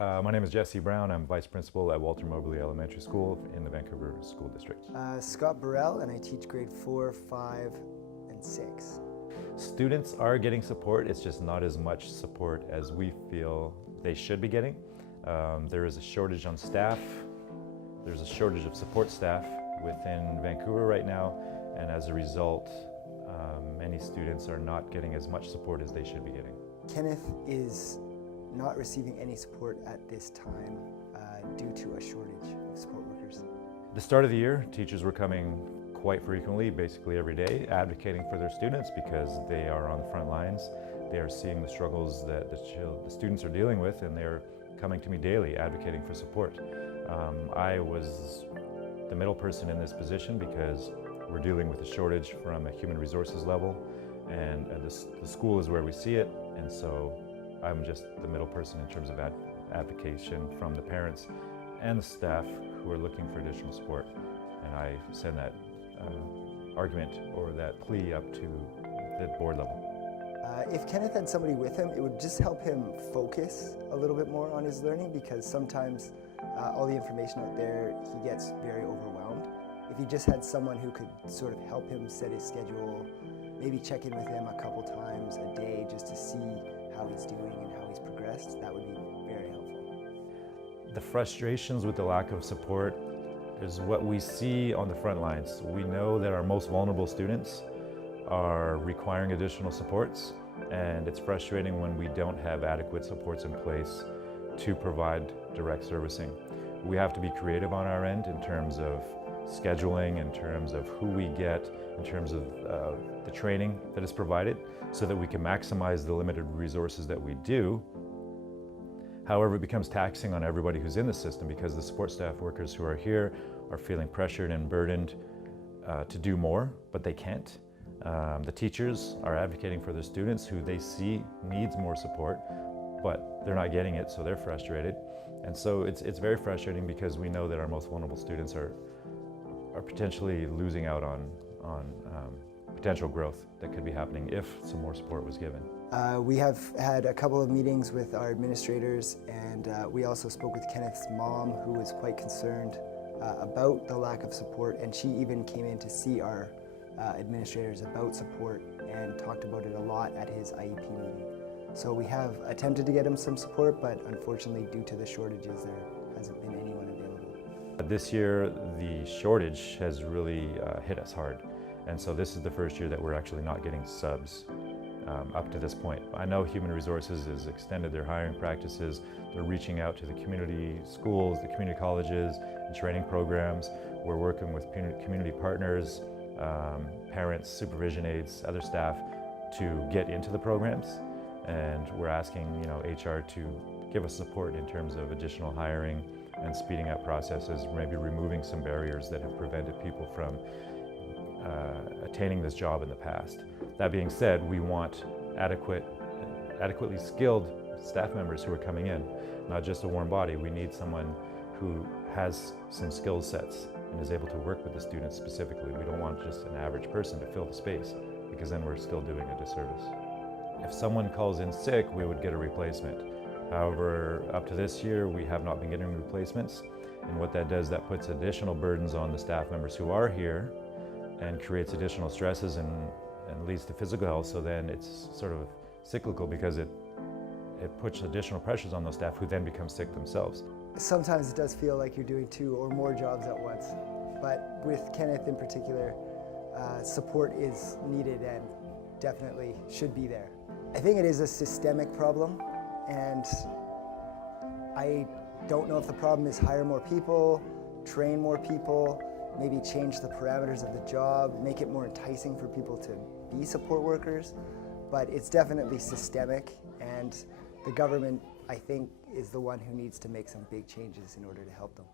My name is Jesse Brown. I'm Vice Principal at Walter Moberly Elementary School in the Vancouver School District. Scott Burrell, and I teach grade 4, 5, and 6. Students are getting support, it's just not as much support as we feel they should be getting. There is a shortage on staff. There's a shortage of support staff within Vancouver right now, and as a result, many students are not getting as much support as they should be getting. Kenneth is not receiving any support at this time due to a shortage of support workers. At the start of the year, teachers were coming quite frequently, basically every day, advocating for their students because they are on the front lines. They are seeing the struggles that the students are dealing with, and they're coming to me daily advocating for support. I was the middle person in this position because we're dealing with a shortage from a human resources level, and the school is where we see it, and so I'm just the middle person in terms of advocation from the parents and the staff who are looking for additional support. And I send that argument or that plea up to the board level. If Kenneth had somebody with him, it would just help him focus a little bit more on his learning, because sometimes all the information out there, he gets very overwhelmed. If he just had someone who could sort of help him set his schedule, maybe check in with him a couple times a day just to see how he's doing and how he's progressed, that would be very helpful. The frustrations with the lack of support is what we see on the front lines. We know that our most vulnerable students are requiring additional supports, and it's frustrating when we don't have adequate supports in place to provide direct servicing. We have to be creative on our end in terms of scheduling, in terms of who we get, in terms of the training that is provided, so that we can maximize the limited resources that we do. However, it becomes taxing on everybody who's in the system, because the support staff workers who are here are feeling pressured and burdened to do more, but they can't. The teachers are advocating for their students who they see needs more support, but they're not getting it, so they're frustrated. And so it's very frustrating, because we know that our most vulnerable students are potentially losing out on potential growth that could be happening if some more support was given. We have had a couple of meetings with our administrators, and we also spoke with Kenneth's mom, who was quite concerned about the lack of support, and she even came in to see our administrators about support and talked about it a lot at his IEP meeting. So we have attempted to get him some support, but unfortunately, due to the shortages, there hasn't been anyone available. This year, the shortage has really hit us hard. And so this is the first year that we're actually not getting subs up to this point. I know Human Resources has extended their hiring practices. They're reaching out to the community schools, the community colleges, and training programs. We're working with community partners, parents, supervision aides, other staff to get into the programs. And we're asking, HR to give us support in terms of additional hiring and speeding up processes, maybe removing some barriers that have prevented people from attaining this job in the past. That being said, we want adequately skilled staff members who are coming in, not just a warm body. We need someone who has some skill sets and is able to work with the students specifically. We don't want just an average person to fill the space, because then we're still doing a disservice. If someone calls in sick, we would get a replacement. However, up to this year, we have not been getting replacements. And what that does, that puts additional burdens on the staff members who are here and creates additional stresses and leads to physical health. So then it's sort of cyclical, because it puts additional pressures on those staff who then become sick themselves. Sometimes it does feel like you're doing 2 or more jobs at once. But with Kenneth in particular, support is needed and definitely should be there. I think it is a systemic problem, and I don't know if the problem is hire more people, train more people, maybe change the parameters of the job, make it more enticing for people to be support workers, but it's definitely systemic, and the government, I think, is the one who needs to make some big changes in order to help them.